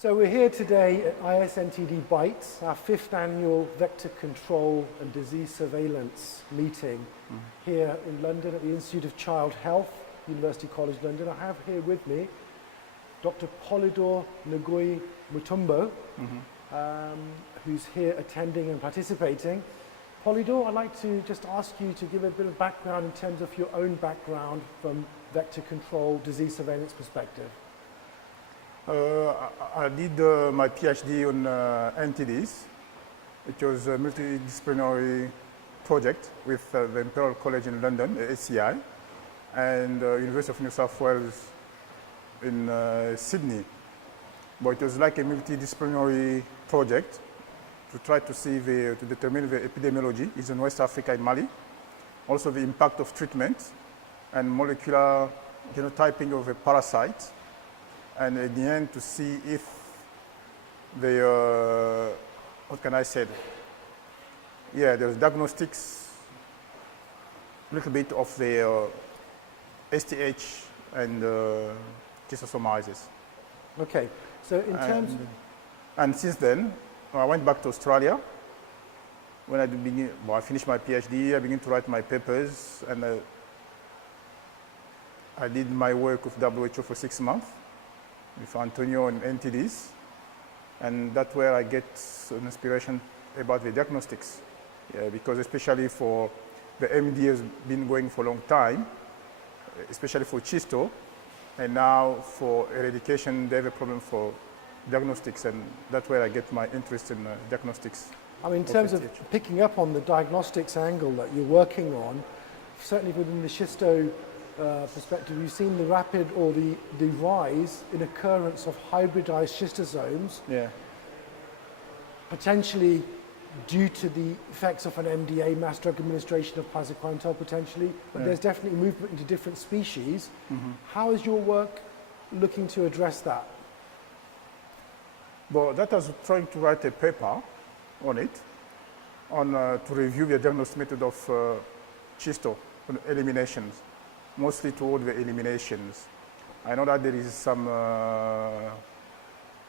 So we're here today at ISNTD Bites, our 5th annual Vector Control and Disease Surveillance meeting here in London at the Institute of Child Health, University College London. I have here with me Dr. Polydor Ngoy Mutombo, who's here attending and participating. Polydor, I'd like to just ask you to give a bit of background in terms of your own background from vector control disease surveillance perspective. I did my PhD on NTDs. It was a multidisciplinary project with the Imperial College in London, ACI, and University of New South Wales in Sydney. But it was like a multidisciplinary project to try to see to determine the epidemiology. It's in West Africa in Mali. Also the impact of treatment and molecular genotyping of a parasite. And at the end, to see if the, what can I say? Yeah, there's diagnostics, a little bit of the STH and schistosomiasis. Okay, so in terms... And since then, I went back to Australia. When I finished my PhD, I began to write my papers, and I did my work with WHO for 6 months. With Antonio and NTDs, and that's where I get some inspiration about the diagnostics, because especially for the MD has been going for a long time, especially for schisto, and now for eradication they have a problem for diagnostics, and that's where I get my interest in diagnostics. I mean, in terms of picking up on the diagnostics angle that you're working on, certainly within the schisto perspective, you've seen the rapid or the rise in occurrence of hybridized schistosomes, potentially due to the effects of an MDA, mass drug administration of praziquantel potentially, but there's definitely movement into different species. How is your work looking to address that? Well, that was trying to write a paper on it, to review the diagnostic method of schisto eliminations. Mostly toward the eliminations. I know that there is some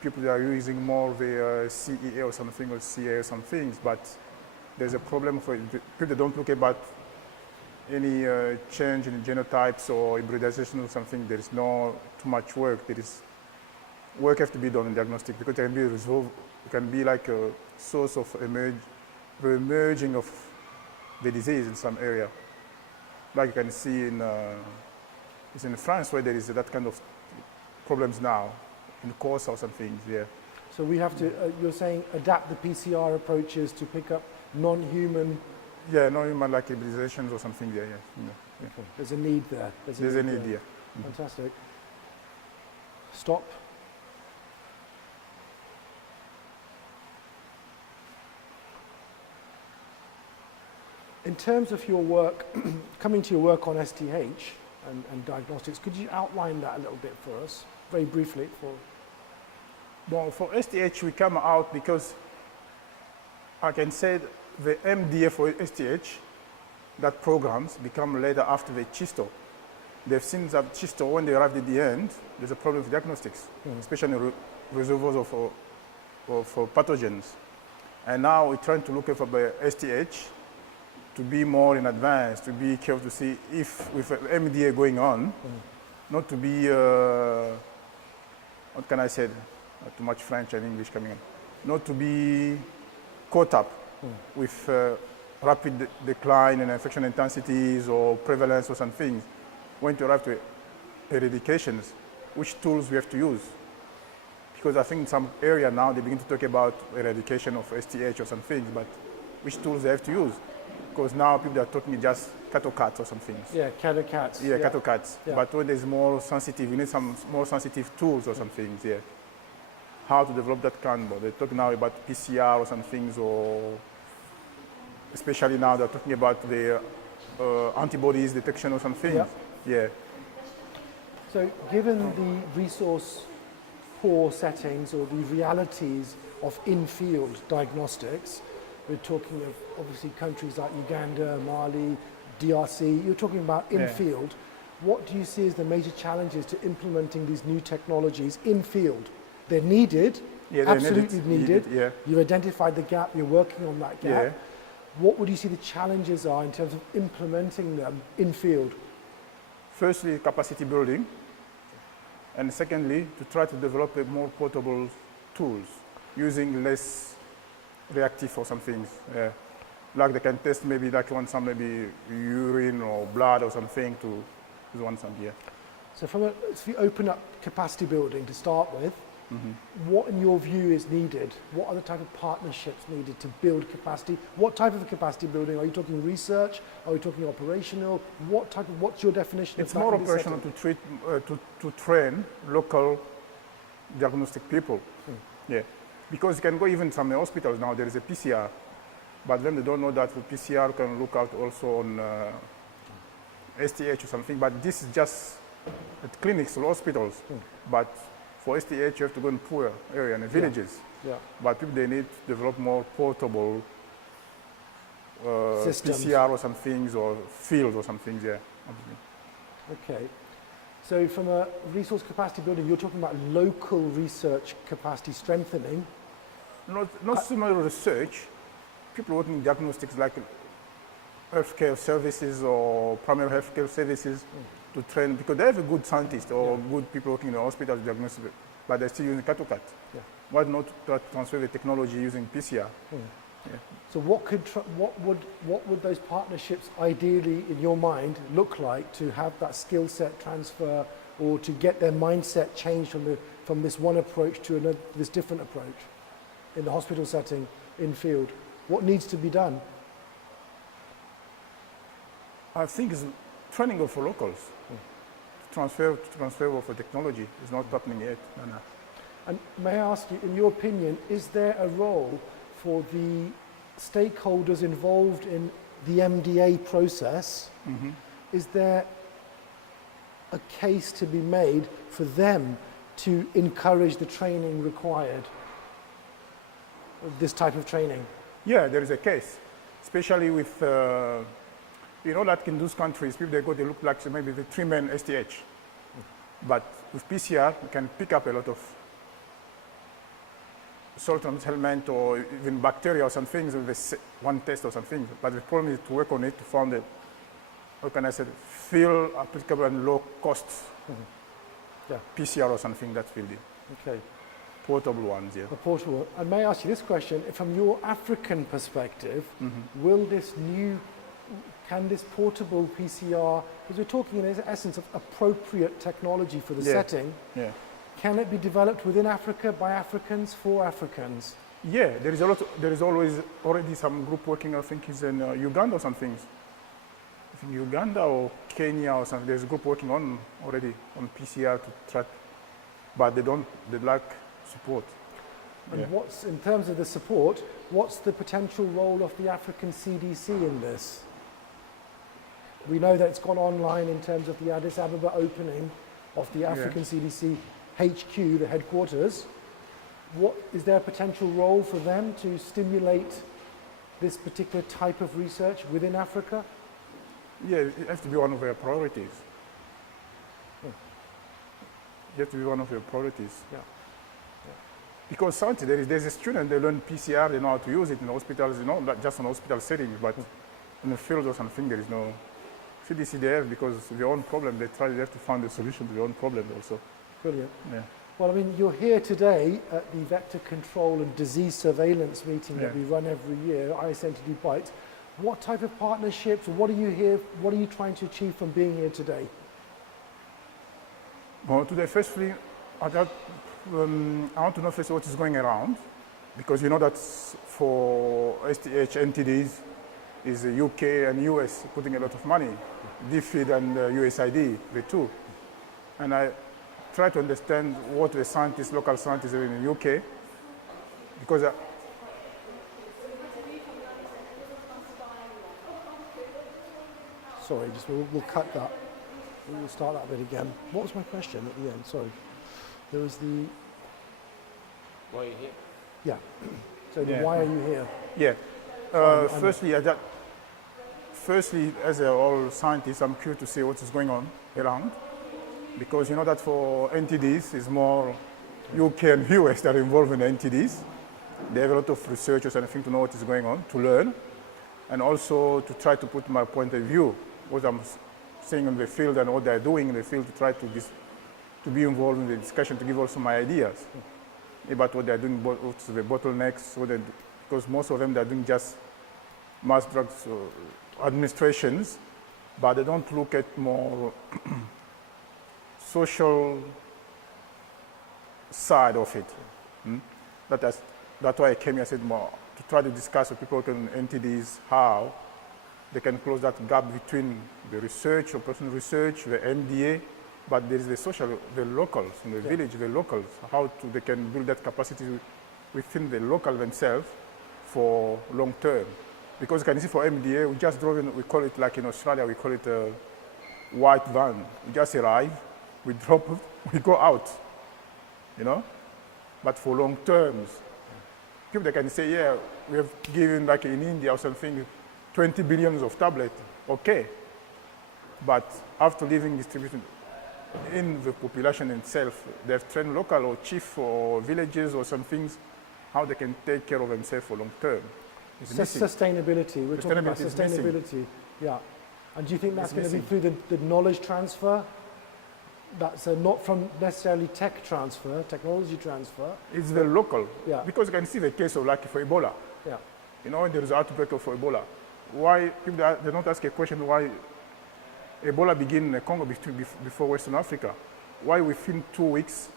people that are using more the CEA or something, or CA or some things, but there's a problem for people that don't look about any change in genotypes or hybridization or something. There is no too much work. There is work has to be done in diagnostic, because it can be resolved. It can be like a source of the emerging of the disease in some area. Like you can see it's in France where there is that kind of problems now, in course or some things, So we have to, you're saying, adapt the PCR approaches to pick up non-human... Yeah, non-human like hybridization or something there, Okay. There's a need there. There's a need there. Fantastic. Stop. In terms of your work, coming to your work on STH and diagnostics, could you outline that a little bit for us, very briefly? Well, for STH we come out because I can say the MDA for STH, that programs become later after the schisto. They've seen that schisto, when they arrived at the end, there's a problem with diagnostics, especially reservoirs of pathogens. And now we're trying to look for the STH, to be more in advance, to be careful to see if with MDA going on, not to be, what can I say, not too much French and English coming in, not to be caught up with rapid decline in infection intensities or prevalence or some things. When to arrive to eradications, which tools we have to use. Because I think in some area now they begin to talk about eradication of STH or some things, but which tools they have to use. Because now people are talking just cattle cats or some things. Yeah, cattle cats. Yeah, cattle cats. Yeah. But when there's more sensitive, you need some more sensitive tools or some things, How to develop that kind, but they talk now about PCR or some things, or especially now they're talking about the antibodies detection or some things. So given the resource poor settings or the realities of in-field diagnostics, we're talking of obviously countries like Uganda, Mali, DRC. You're talking about in-field. What do you see as the major challenges to implementing these new technologies in-field? They're needed, Yeah, they're absolutely needed. Yeah. You've identified the gap, you're working on that gap. Yeah. What would you see the challenges are in terms of implementing them in field? Firstly, capacity building. And secondly, to try to develop a more portable tools using less reactive for some things. Like they can test maybe like on some maybe urine or blood or something to want some, yeah. So if you open up capacity building to start with, what in your view is needed? What are the type of partnerships needed to build capacity? What type of capacity building? Are you talking research? Are you talking operational? What's your definition It's of that? more operational to treat, to train local diagnostic people. Yeah, because you can go even some hospitals now, there is a PCR, but then they don't know that the PCR can look out also on STH or something, but this is just at clinics or hospitals. But for STH, you have to go in poor area and villages. Yeah. But people, they need to develop more portable Systems. PCR or some things, or field or some things, yeah. Okay. So from a resource capacity building, you're talking about local research capacity strengthening. Not so much research. People working in diagnostics like healthcare services or primary healthcare services to train, because they have a good scientist or good people working in the hospital diagnosis, but they're still using cat-to-cat. Yeah. Why not try to transfer the technology using PCR? Yeah. So what would those partnerships ideally, in your mind, look like to have that skill set transfer, or to get their mindset changed from this one approach to this different approach in the hospital setting, in field? What needs to be done? I think it's training of locals. Transfer of technology is not happening yet. No. And may I ask you, in your opinion, is there a role for the stakeholders involved in the MDA process? Is there a case to be made for them to encourage the training required, this type of training? Yeah, there is a case, especially with, you know, that in those countries, people they look like maybe the 3-man STH. But with PCR, you can pick up a lot of solvent element or even bacteria or some things with one test or something. But the problem is to work on it to find the, how can I say, feel applicable and low cost PCR or something that will be. Okay. Portable ones, yeah. A portable. And may I ask you this question, from your African perspective, can this portable PCR, because we're talking in essence of appropriate technology for the setting, can it be developed within Africa by Africans for Africans? Yeah, there is always already some group working, I think is in Uganda or something. I think Uganda or Kenya or something, there's a group working on already on PCR to track, but they lack support. And what's, in terms of the support, what's the potential role of the African CDC in this? We know that it's gone online in terms of the Addis Ababa opening of the African CDC HQ, the headquarters. Is there a potential role for them to stimulate this particular type of research within Africa? Yeah, it has to be one of their priorities. It has to be one of their priorities. Because scientists, there's a student, they learn PCR, they know how to use it in hospitals, not just in hospital settings, but in the field or something, there is no CDC there because of their own problem. They have to find a solution to their own problem also. Brilliant. Yeah. Well, I mean, you're here today at the Vector Control and Disease Surveillance meeting that we run every year, ISNTD Bites. What type of partnerships, what are you trying to achieve from being here today? Well, today, firstly, I want to know first what is going around, because you know that for STH, NTDs, is the UK and US putting a lot of money, DFID and USID, the two. And I try to understand what the scientists, local scientists are in the UK, because sorry, we'll cut that. We'll start that bit again. What was my question at the end? Sorry. There was the... Why are you here? Yeah. So why are you here? Yeah. Firstly, as a all scientist, I'm curious to see what is going on around, because you know that for NTDs is more UK and US that are involved in NTDs. They have a lot of researchers and I think to know what is going on, to learn, and also to try to put my point of view, what I'm seeing in the field and what they're doing in the field, to try to be involved in the discussion, to give also my ideas about what they're doing, what's the bottlenecks, because most of them they're doing just mass drugs administrations, but they don't look at more social side of it. That's why I came here, I said more, to try to discuss with people in NTDs how they can close that gap between the research or personal research, the MDA, but there is the social, the locals in the village, the locals, they can build that capacity within the local themselves for long term. Because you can see for MDA, we just drove in, we call it like in Australia, we call it a white van. We just arrive, we drop it, we go out, you know? But for long terms, people that can say, yeah, we have given like in India or something, 20 billions of tablets, okay. But after leaving distribution in the population itself, they have trained local or chief or villages or some things, how they can take care of themselves for long term. Sustainability, we're talking about sustainability, yeah. And do you think that's going to be through the knowledge transfer? That's not from necessarily tech transfer, technology transfer. It's the local, yeah. Because you can see the case of like for Ebola. Yeah. You know, there is an outbreak of Ebola. Why, people they don't ask a question why Ebola began in the Congo before Western Africa. Why within 2 weeks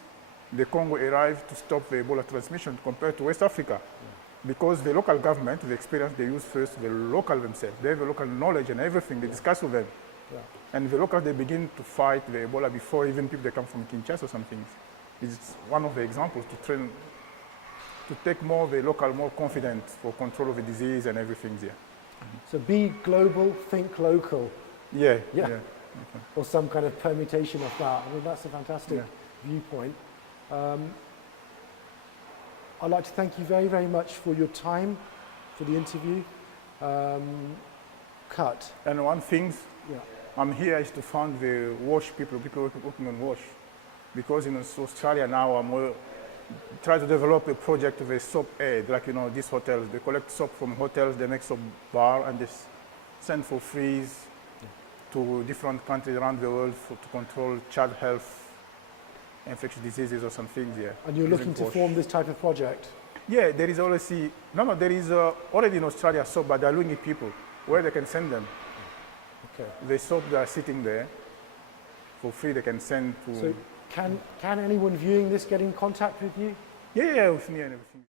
the Congo arrived to stop the Ebola transmission compared to West Africa? Because the local government, the experience they use first, the local themselves, they have the local knowledge and everything, they discuss with them. Yeah. And the locals, they begin to fight the Ebola before even people that come from Kinshasa or something. It's one of the examples to train, to take more the local, more confident for control of the disease and everything there. So be global, think local. Yeah. Okay. Or some kind of permutation of that. I mean, that's a fantastic viewpoint. I'd like to thank you very, very much for your time, for the interview. Cut. And one thing, I'm here is to fund the wash people working on wash. Because in Australia now, I'm trying to develop a project of a soap aid, like, you know, these hotels, they collect soap from hotels, they make soap bar, and they send for free to different countries around the world to control child health, infectious diseases or some things here. And you're looking to form this type of project? Yeah, there is already, there is already in Australia soap, but they're looking at people where they can send them. Okay. The soap that are sitting there for free, they can send to... So can anyone viewing this get in contact with you? Yeah, with me and everything.